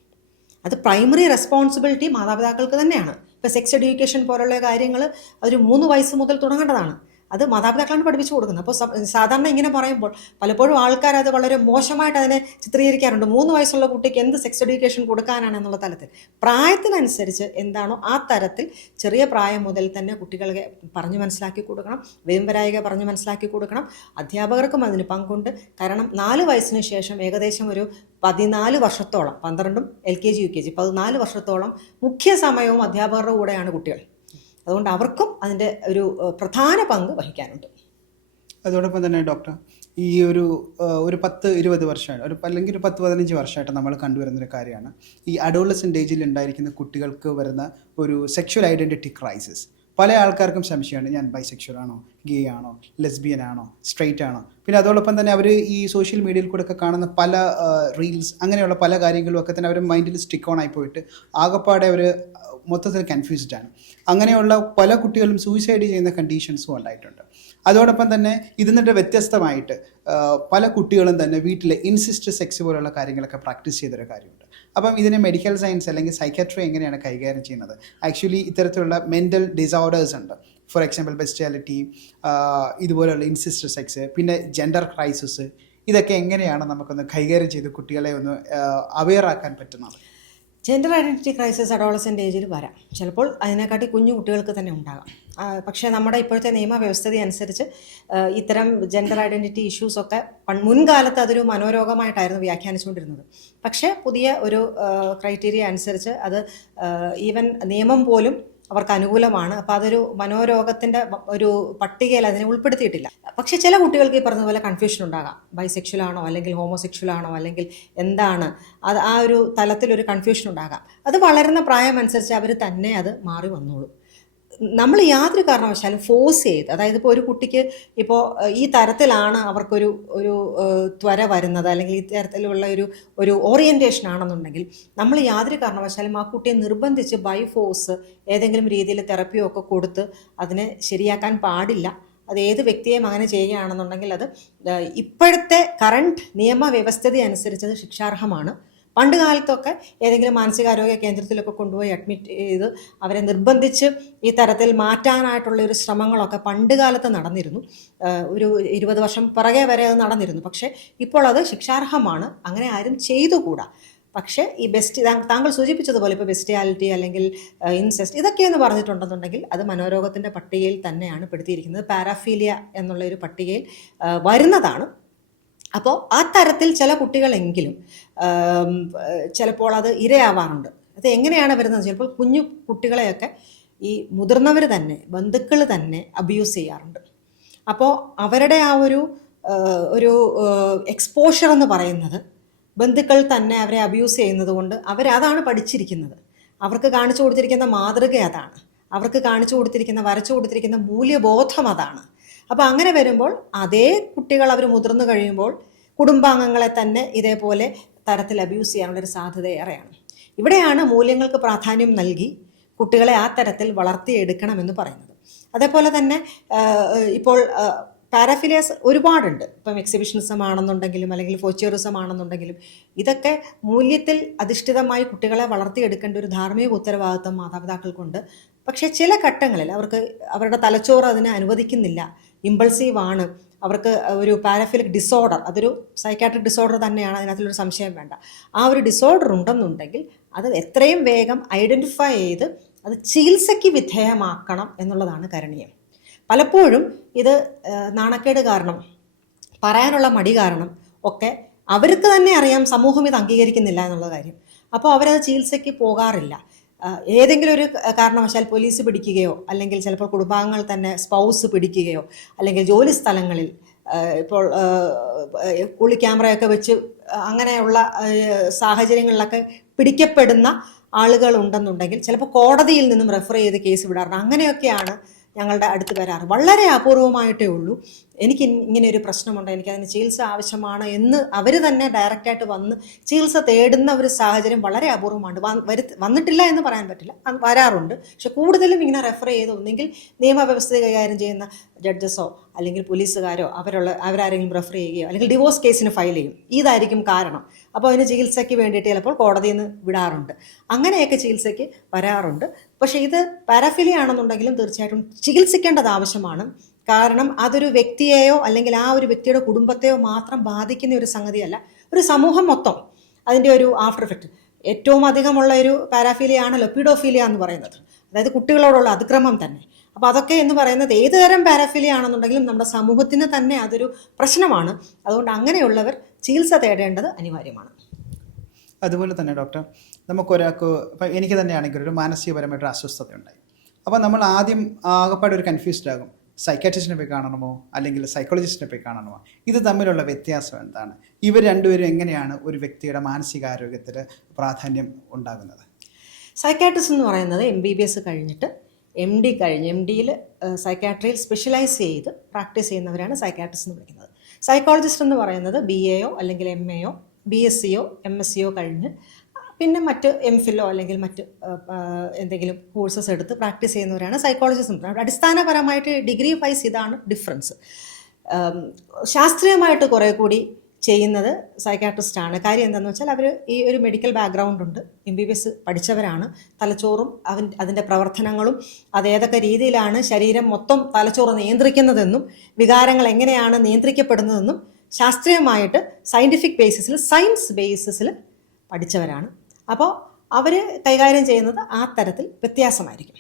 അത് പ്രൈമറി റെസ്പോൺസിബിലിറ്റി മാതാപിതാക്കൾക്ക് തന്നെയാണ്. ഇപ്പോൾ സെക്സ് എഡ്യൂക്കേഷൻ പോലുള്ള കാര്യങ്ങൾ ഒരു 3 വയസ്സ് മുതൽ തുടങ്ങേണ്ടതാണ്. അത് മാതാപിതാക്കളാണ് പഠിപ്പിച്ചു കൊടുക്കുന്നത്. അപ്പോൾ സാധാരണ ഇങ്ങനെ പറയുമ്പോൾ പലപ്പോഴും ആൾക്കാർ അത് വളരെ മോശമായിട്ട് അതിനെ ചിത്രീകരിക്കാറുണ്ട്. 3 വയസ്സുള്ള കുട്ടിക്ക് എന്ത് സെക്സ് എഡ്യൂക്കേഷൻ കൊടുക്കാനാണ് എന്നുള്ള തലത്തിൽ. പ്രായത്തിനനുസരിച്ച് എന്താണോ ആ തരത്തിൽ ചെറിയ പ്രായം മുതൽ തന്നെ കുട്ടികളെ പറഞ്ഞു മനസ്സിലാക്കി കൊടുക്കണം. വരായിക പറഞ്ഞു മനസ്സിലാക്കി കൊടുക്കണം. അധ്യാപകർക്കും അതിന് പങ്കുണ്ട്. കാരണം 4 വയസ്സിന് ശേഷം ഏകദേശം ഒരു 14 വർഷത്തോളം, 12ഉം LKG UKG 14 വർഷത്തോളം മുഖ്യ സമയവും അധ്യാപകരുടെ കൂടെയാണ് കുട്ടികൾ. അതുകൊണ്ട് അവർക്കും അതിൻ്റെ ഒരു പ്രധാന പങ്ക് വഹിക്കാനുണ്ട്. അതോടൊപ്പം തന്നെ ഡോക്ടർ, ഈ ഒരു 10-20 വർഷമായിട്ട് അല്ലെങ്കിൽ ഒരു 10-15 വർഷമായിട്ട് നമ്മൾ കണ്ടുവരുന്നൊരു കാര്യമാണ് ഈ അഡോളസെൻ്റ് ഏജിൽ ഉണ്ടായിരിക്കുന്ന കുട്ടികൾക്ക് വരുന്ന ഒരു സെക്ഷൽ ഐഡൻറ്റിറ്റി ക്രൈസിസ്. പല ആൾക്കാർക്കും സംശയമാണ്, ഞാൻ ബൈസെക്ഷൽ ആണോ, ഗേ ആണോ, ലെസ്ബിയൻ ആണോ, സ്ട്രെയിറ്റ് ആണോ. പിന്നെ അതോടൊപ്പം തന്നെ അവർ ഈ സോഷ്യൽ മീഡിയയിൽ കൂടെ ഒക്കെ കാണുന്ന പല റീൽസ് അങ്ങനെയുള്ള പല കാര്യങ്ങളും ഒക്കെ തന്നെ അവർ മൈൻഡിൽ സ്റ്റിക്ക് ഓൺ ആയി പോയിട്ട് ആകപ്പാടെ അവർ മൊത്തത്തിൽ കൺഫ്യൂസ്ഡ് ആണ്. അങ്ങനെയുള്ള പല കുട്ടികളും സൂയിസൈഡ് ചെയ്യുന്ന കണ്ടീഷൻസും ഉണ്ടായിട്ടുണ്ട്. അതോടൊപ്പം തന്നെ ഇതിന്നിട്ട് വ്യത്യസ്തമായിട്ട് പല കുട്ടികളും തന്നെ വീട്ടിൽ ഇൻസിസ്റ്റ് സെക്സ് പോലുള്ള കാര്യങ്ങളൊക്കെ പ്രാക്ടീസ് ചെയ്തൊരു കാര്യമുണ്ട്. അപ്പം ഇതിനെ മെഡിക്കൽ സയൻസ് അല്ലെങ്കിൽ സൈക്കാട്രി എങ്ങനെയാണ് കൈകാര്യം ചെയ്യുന്നത്? ആക്ച്വലി ഇത്തരത്തിലുള്ള മെൻ്റൽ ഡിസോർഡേഴ്സ് ഉണ്ട്. ഫോർ എക്സാമ്പിൾ ബെസ്റ്റാലിറ്റി, ഇതുപോലെയുള്ള ഇൻസിസ്റ്റ് സെക്സ്, പിന്നെ ജെൻഡർ ക്രൈസിസ്, ഇതൊക്കെ എങ്ങനെയാണ് നമുക്കൊന്ന് കൈകാര്യം ചെയ്ത് കുട്ടികളെ ഒന്ന് അവെയർ ആക്കാൻ പറ്റുന്നത്? ജെൻഡർ ഐഡൻറ്റിറ്റി ക്രൈസിസ് അഡോളസെൻ്റ് ഏജിൽ വരാം, ചിലപ്പോൾ അതിനെക്കാട്ടി കുഞ്ഞു കുട്ടികൾക്ക് തന്നെ ഉണ്ടാകാം. പക്ഷേ നമ്മുടെ ഇപ്പോഴത്തെ നിയമവ്യവസ്ഥിതി അനുസരിച്ച് ഇത്തരം ജെൻഡർ ഐഡൻറ്റിറ്റി ഇഷ്യൂസൊക്കെ മുൻകാലത്ത് അതൊരു മനോരോഗമായിട്ടായിരുന്നു വ്യാഖ്യാനിച്ചുകൊണ്ടിരുന്നത്. പക്ഷേ പുതിയ ഒരു ക്രൈറ്റീരിയ അനുസരിച്ച് അത് ഈവൻ നിയമം പോലും അവർക്ക് അനുകൂലമാണ്. അപ്പോൾ അതൊരു മനോരോഗത്തിൻ്റെ ഒരു പട്ടികയിൽ അതിനെ ഉൾപ്പെടുത്തിയിട്ടില്ല. പക്ഷേ ചില കുട്ടികൾക്ക് ഈ പറഞ്ഞ പോലെ കൺഫ്യൂഷൻ ഉണ്ടാകാം, ബൈസെക്ഷൽ ആണോ അല്ലെങ്കിൽ ഹോമോസെക്ഷൽ ആണോ അല്ലെങ്കിൽ എന്താണ് അത്, ആ ഒരു തലത്തിലൊരു കൺഫ്യൂഷൻ ഉണ്ടാകാം. അത് വളരുന്ന പ്രായമനുസരിച്ച് അവർ തന്നെ അത് മാറി വന്നോളും. നമ്മൾ യാതൊരു കാരണവശാലും ഫോഴ്സ് ചെയ്ത്, അതായത് ഇപ്പോൾ ഒരു കുട്ടിക്ക് ഇപ്പോൾ ഈ തരത്തിലാണ് അവർക്കൊരു ത്വര വരുന്നത് അല്ലെങ്കിൽ ഈ തരത്തിലുള്ള ഒരു ഓറിയൻറ്റേഷൻ ആണെന്നുണ്ടെങ്കിൽ നമ്മൾ യാതൊരു കാരണവശാലും ആ കുട്ടിയെ നിർബന്ധിച്ച് ബൈ ഫോഴ്സ് ഏതെങ്കിലും രീതിയിൽ തെറപ്പിയോ ഒക്കെ കൊടുത്ത് അതിനെ ശരിയാക്കാൻ പാടില്ല. അത് ഏത് വ്യക്തിയെയും അങ്ങനെ ചെയ്യുകയാണെന്നുണ്ടെങ്കിൽ അത് ഇപ്പോഴത്തെ കറണ്ട് നിയമവ്യവസ്ഥിതി അനുസരിച്ച് അത് ശിക്ഷാർഹമാണ്. പണ്ട് കാലത്തൊക്കെ ഏതെങ്കിലും മാനസികാരോഗ്യ കേന്ദ്രത്തിലൊക്കെ കൊണ്ടുപോയി അഡ്മിറ്റ് ചെയ്ത് അവരെ നിർബന്ധിച്ച് ഈ തരത്തിൽ മാറ്റാനായിട്ടുള്ള ഒരു ശ്രമങ്ങളൊക്കെ പണ്ട് കാലത്ത് നടന്നിരുന്നു. ഒരു 20 വർഷം പിറകെ വരെ അത് നടന്നിരുന്നു. പക്ഷേ ഇപ്പോൾ അത് ശിക്ഷാർഹമാണ്, അങ്ങനെ ആരും ചെയ്തുകൂടാ. പക്ഷേ ഈ താങ്കൾ സൂചിപ്പിച്ചതുപോലെ ഇപ്പോൾ ബെസ്റ്റിയാലിറ്റി അല്ലെങ്കിൽ ഇൻസെസ്റ്റ് ഇതൊക്കെയെന്ന് പറഞ്ഞിട്ടുണ്ടെന്നുണ്ടെങ്കിൽ അത് മനോരോഗത്തിൻ്റെ പട്ടികയിൽ തന്നെയാണ് പെടുത്തിയിരിക്കുന്നത്. പാരാഫീലിയ എന്നുള്ളൊരു പട്ടികയിൽ വരുന്നതാണ്. അപ്പോൾ ആ തരത്തിൽ ചില കുട്ടികളെങ്കിലും ചിലപ്പോൾ അത് ഇരയാവാറുണ്ട്. അത് എങ്ങനെയാണ് വരുന്നത്? ചിലപ്പോൾ കുഞ്ഞു കുട്ടികളെയൊക്കെ ഈ മുതിർന്നവർ തന്നെ, ബന്ധുക്കൾ തന്നെ അബ്യൂസ് ചെയ്യാറുണ്ട്. അപ്പോൾ അവരുടെ ആ ഒരു എക്സ്പോഷർ എന്ന് പറയുന്നത് ബന്ധുക്കൾ തന്നെ അവരെ അബ്യൂസ് ചെയ്യുന്നത് കൊണ്ട് അവരതാണ് പഠിച്ചിരിക്കുന്നത്. അവർക്ക് കാണിച്ചു കൊടുത്തിരിക്കുന്ന മാതൃക അതാണ്, അവർക്ക് കാണിച്ചു കൊടുത്തിരിക്കുന്ന വരച്ചു കൊടുത്തിരിക്കുന്ന മൂല്യബോധം അതാണ്. അപ്പോൾ അങ്ങനെ വരുമ്പോൾ അതേ കുട്ടികൾ അവർ മുതിർന്നു കഴിയുമ്പോൾ കുടുംബാംഗങ്ങളെ തന്നെ ഇതേപോലെ തരത്തിൽ അബ്യൂസ് ചെയ്യാനുള്ളൊരു സാധ്യത ഏറെയാണ്. ഇവിടെയാണ് മൂല്യങ്ങൾക്ക് പ്രാധാന്യം നൽകി കുട്ടികളെ ആ തരത്തിൽ വളർത്തിയെടുക്കണമെന്ന് പറയുന്നത്. അതേപോലെ തന്നെ ഇപ്പോൾ പാരാഫിലിയാസ് ഒരുപാടുണ്ട്. ഇപ്പം എക്സിബിഷനിസം ആണെന്നുണ്ടെങ്കിലും അല്ലെങ്കിൽ ഫോച്ചറിസം ആണെന്നുണ്ടെങ്കിലും ഇതൊക്കെ മൂല്യത്തിൽ അധിഷ്ഠിതമായി കുട്ടികളെ വളർത്തിയെടുക്കേണ്ട ഒരു ധാർമ്മിക ഉത്തരവാദിത്വം മാതാപിതാക്കൾക്കുണ്ട്. പക്ഷേ ചില ഘട്ടങ്ങളിൽ അവരുടെ തലച്ചോറ് അതിനെ അനുവദിക്കുന്നില്ല, ഇമ്പൾസീവാണ്, അവർക്ക് ഒരു പാരാഫിലിക് ഡിസോർഡർ, അതൊരു സൈക്കാട്രിക് ഡിസോർഡർ തന്നെയാണ്, അതിനകത്തൊരു സംശയം വേണ്ട. ആ ഒരു ഡിസോർഡർ ഉണ്ടെന്നുണ്ടെങ്കിൽ അത് എത്രയും വേഗം ഐഡൻറ്റിഫൈ ചെയ്ത് അത് ചികിത്സയ്ക്ക് വിധേയമാക്കണം എന്നുള്ളതാണ് കരണീയം. പലപ്പോഴും ഇത് നാണക്കേട് കാരണം, പറയാനുള്ള മടി കാരണം ഒക്കെ അവർക്ക് തന്നെ അറിയാം സമൂഹം ഇത് അംഗീകരിക്കുന്നില്ല എന്നുള്ള കാര്യം. അപ്പോൾ അവരത് ചികിത്സയ്ക്ക് പോകാറില്ല. ഏതെങ്കിലും ഒരു കാരണവശാൽ പോലീസ് പിടിക്കുകയോ അല്ലെങ്കിൽ ചിലപ്പോൾ കുടുംബാംഗങ്ങൾ തന്നെ സ്പൗസ് പിടിക്കുകയോ അല്ലെങ്കിൽ ജോലി സ്ഥലങ്ങളിൽ ഇപ്പോൾ ഒളി ക്യാമറയൊക്കെ വെച്ച് അങ്ങനെയുള്ള സാഹചര്യങ്ങളിലൊക്കെ പിടിക്കപ്പെടുന്ന ആളുകൾ ഉണ്ടെന്നുണ്ടെങ്കിൽ ചിലപ്പോൾ കോടതിയിൽ നിന്നും റെഫർ ചെയ്ത് കേസ് വിടാറുണ്ട്. അങ്ങനെയൊക്കെയാണ് ഞങ്ങളുടെ അടുത്ത് വരാറ്. വളരെ അപൂർവമായിട്ടേ ഉള്ളൂ എനിക്ക് ഇങ്ങനെ ഒരു പ്രശ്നമുണ്ട്, എനിക്കതിന് ചികിത്സ ആവശ്യമാണ് എന്ന് അവർ തന്നെ ഡയറക്റ്റായിട്ട് വന്ന് ചികിത്സ തേടുന്ന ഒരു സാഹചര്യം വളരെ അപൂർവമാണ്. വന്നിട്ടില്ല എന്ന് പറയാൻ പറ്റില്ല, വരാറുണ്ട്. പക്ഷെ കൂടുതലും ഇങ്ങനെ റെഫർ ചെയ്ത് ഒന്നെങ്കിൽ നിയമവ്യവസ്ഥ കൈകാര്യം ചെയ്യുന്ന ജഡ്ജസോ അല്ലെങ്കിൽ പോലീസുകാരോ അവരാരെങ്കിലും റെഫർ ചെയ്യുകയോ അല്ലെങ്കിൽ ഡിവോഴ്സ് കേസിന് ഫയൽ ചെയ്യും. ഇതായിരിക്കും കാരണം. അപ്പോൾ അതിന് ചികിത്സയ്ക്ക് വേണ്ടിയിട്ട് ചിലപ്പോൾ കോടതിയിൽ നിന്ന് വിടാറുണ്ട്. അങ്ങനെയൊക്കെ ചികിത്സയ്ക്ക് വരാറുണ്ട്. പക്ഷേ ഇത് പാരാഫിലിയ ആണെന്നുണ്ടെങ്കിലും തീർച്ചയായിട്ടും ചികിത്സിക്കേണ്ടത് ആവശ്യമാണ്. കാരണം അതൊരു വ്യക്തിയെയോ അല്ലെങ്കിൽ ആ ഒരു വ്യക്തിയുടെ കുടുംബത്തെയോ മാത്രം ബാധിക്കുന്ന ഒരു സംഗതിയല്ല, ഒരു സമൂഹം മൊത്തം അതിൻ്റെ ഒരു ആഫ്റ്റർ എഫക്റ്റ്. ഏറ്റവും അധികമുള്ള ഒരു പാരാഫീലിയ ആണല്ലോ പീഡോഫീലിയ എന്ന് പറയുന്നത്, അതായത് കുട്ടികളോടുള്ള അതിക്രമം തന്നെ. അപ്പോൾ അതൊക്കെ എന്ന് പറയുന്നത് ഏത് തരം പാരാഫീലിയ ആണെന്നുണ്ടെങ്കിലും നമ്മുടെ സമൂഹത്തിന് തന്നെ അതൊരു പ്രശ്നമാണ്. അതുകൊണ്ട് അങ്ങനെയുള്ളവർ ചികിത്സ തേടേണ്ടത് അനിവാര്യമാണ്. അതുപോലെ തന്നെ ഡോക്ടർ, നമുക്കൊരാൾക്ക് ഇപ്പം എനിക്ക് തന്നെയാണെങ്കിൽ ഒരു മാനസികപരമായിട്ടൊരു അസ്വസ്ഥത ഉണ്ടായി. അപ്പോൾ നമ്മൾ ആദ്യം ആകപ്പാടെ ഒരു കൺഫ്യൂസ്ഡ് ആകും. സൈക്കാട്രിസ്റ്റിനെ പോയി കാണണമോ അല്ലെങ്കിൽ സൈക്കോളജിസ്റ്റിനെ പോയി കാണണമോ? ഇത് തമ്മിലുള്ള വ്യത്യാസം എന്താണ്? ഇവർ രണ്ടുപേരും എങ്ങനെയാണ് ഒരു വ്യക്തിയുടെ മാനസികാരോഗ്യത്തിൽ പ്രാധാന്യം ഉണ്ടാകുന്നത്? സൈക്കാട്രിസ്റ്റ് എന്ന് പറയുന്നത് MBBS കഴിഞ്ഞിട്ട് MD കഴിഞ്ഞ് MDയിൽ സൈക്കാട്രിയിൽ സ്പെഷ്യലൈസ് ചെയ്ത് പ്രാക്ടീസ് ചെയ്യുന്നവരാണ് സൈക്കാട്രിസ്റ്റ് എന്ന് വിളിക്കുന്നത്. സൈക്കോളജിസ്റ്റ് എന്ന് പറയുന്നത് BAയോ അല്ലെങ്കിൽ MAയോ BSCയോ MSCയോ കഴിഞ്ഞ് പിന്നെ മറ്റ് MPhilോ അല്ലെങ്കിൽ മറ്റ് എന്തെങ്കിലും കോഴ്സസ് എടുത്ത് പ്രാക്ടീസ് ചെയ്യുന്നവരാണ് സൈക്കോളജിസ്റ്റ്. അടിസ്ഥാനപരമായിട്ട് ഡിഗ്രി വൈസ് ഇതാണ് ഡിഫറൻസ്. ശാസ്ത്രീയമായിട്ട് കുറേ കൂടി ചെയ്യുന്നത് സൈക്കാട്രിസ്റ്റാണ്. കാര്യം എന്താണെന്ന് വെച്ചാൽ അവർ ഈ ഒരു മെഡിക്കൽ ബാക്ക്ഗ്രൗണ്ട് ഉണ്ട്, MBBS പഠിച്ചവരാണ്. തലച്ചോറും അതിൻ്റെ പ്രവർത്തനങ്ങളും അതേതൊക്കെ രീതിയിലാണ് ശരീരം മൊത്തം തലച്ചോറ് നിയന്ത്രിക്കുന്നതെന്നും വികാരങ്ങൾ എങ്ങനെയാണ് നിയന്ത്രിക്കപ്പെടുന്നതെന്നും ശാസ്ത്രീയമായിട്ട് സയൻറ്റിഫിക് ബേസിസിൽ സയൻസ് ബേസിസിൽ പഠിച്ചവരാണ്. അപ്പോൾ അവർ കൈകാര്യം ചെയ്യുന്നത് ആ തരത്തിൽ വ്യത്യാസമായിരിക്കും.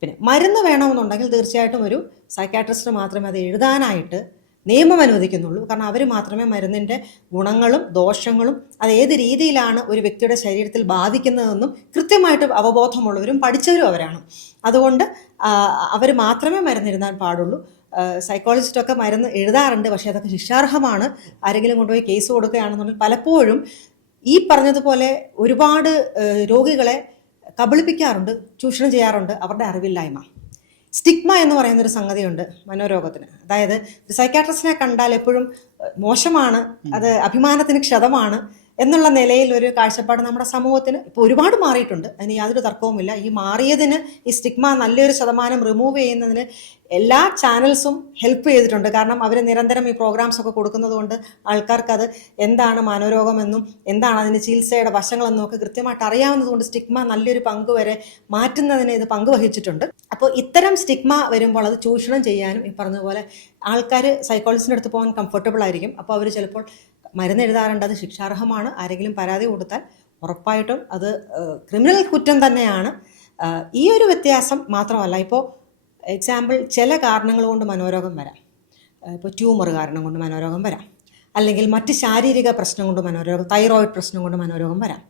പിന്നെ മരുന്ന് വേണമെന്നുണ്ടെങ്കിൽ തീർച്ചയായിട്ടും ഒരു സൈക്കാട്രിസ്റ്റ് മാത്രമേ അത് എഴുതാനായിട്ട് നിയമം അനുവദിക്കുന്നുള്ളൂ. കാരണം അവർ മാത്രമേ മരുന്നിൻ്റെ ഗുണങ്ങളും ദോഷങ്ങളും അത് ഏത് രീതിയിലാണ് ഒരു വ്യക്തിയുടെ ശരീരത്തിൽ ബാധിക്കുന്നതെന്നും കൃത്യമായിട്ട് അവബോധമുള്ളവരും പഠിച്ചവരും അവരാണ്. അതുകൊണ്ട് അവർ മാത്രമേ മരുന്നെഴുതാൻ പാടുള്ളൂ. സൈക്കോളജിസ്റ്റൊക്കെ മരുന്ന് എഴുതാറുണ്ട്, പക്ഷേ അതൊക്കെ ശിക്ഷാർഹമാണ്. ആരെങ്കിലും കൊണ്ടുപോയി കേസ് കൊടുക്കുകയാണെന്നുണ്ടെങ്കിൽ പലപ്പോഴും ഈ പറഞ്ഞതുപോലെ ഒരുപാട് രോഗികളെ കബളിപ്പിക്കാറുണ്ട്, ചൂഷണം ചെയ്യാറുണ്ട് അവരുടെ അറിവില്ലായ്മ. സ്റ്റിഗ്മ എന്ന് പറയുന്നൊരു സംഗതിയുണ്ട് മനോരോഗത്തിന്. അതായത് സൈക്കാട്രിസ്റ്റിനെ കണ്ടാൽ എപ്പോഴും മോശമാണ്, അത് അഭിമാനത്തിന് ക്ഷതമാണ് എന്നുള്ള നിലയിൽ ഒരു കാഴ്ചപ്പാട് നമ്മുടെ സമൂഹത്തിന് ഇപ്പോൾ ഒരുപാട് മാറിയിട്ടുണ്ട്. അതിന് യാതൊരു തർക്കവുമില്ല. ഈ മാറിയതിന് ഈ സ്റ്റിഗ്മ നല്ലൊരു ശതമാനം റിമൂവ് ചെയ്യുന്നതിന് എല്ലാ ചാനൽസും ഹെൽപ്പ് ചെയ്തിട്ടുണ്ട്. കാരണം അവർ നിരന്തരം ഈ പ്രോഗ്രാംസ് ഒക്കെ കൊടുക്കുന്നത് കൊണ്ട് ആൾക്കാർക്ക് എന്താണ് മനോരോഗമെന്നും എന്താണ് അതിന് ചികിത്സയുടെ വശങ്ങളെന്നും ഒക്കെ കൃത്യമായിട്ട് അറിയാവുന്നതുകൊണ്ട് സ്റ്റിഗ്മ നല്ലൊരു പങ്ക് വരെ മാറ്റുന്നതിന് ഇത് പങ്കുവഹിച്ചിട്ടുണ്ട്. അപ്പോൾ ഇത്തരം സ്റ്റിഗ്മ വരുമ്പോൾ അത് ചൂഷണം ചെയ്യാനും ഈ പറഞ്ഞതുപോലെ ആൾക്കാർ സൈക്കോളജിസ്റ്റിൻ്റെ അടുത്ത് പോകാൻ കംഫർട്ടബിൾ ആയിരിക്കും. അപ്പോൾ അവർ ചിലപ്പോൾ മരുന്ന് എഴുതാറുണ്ട്, അത് ശിക്ഷാർഹമാണ്. ആരെങ്കിലും പരാതി കൊടുത്താൽ ഉറപ്പായിട്ടും അത് ക്രിമിനൽ കുറ്റം തന്നെയാണ്. ഈ ഒരു വ്യത്യാസം മാത്രമല്ല, ഇപ്പോൾ എക്സാമ്പിൾ ചില കാരണങ്ങൾ കൊണ്ട് മനോരോഗം വരാം. ഇപ്പോൾ ട്യൂമർ കാരണം കൊണ്ട് മനോരോഗം വരാം, അല്ലെങ്കിൽ മറ്റ് ശാരീരിക പ്രശ്നം കൊണ്ട് മനോരോഗം, തൈറോയിഡ് പ്രശ്നം കൊണ്ട് മനോരോഗം വരാം,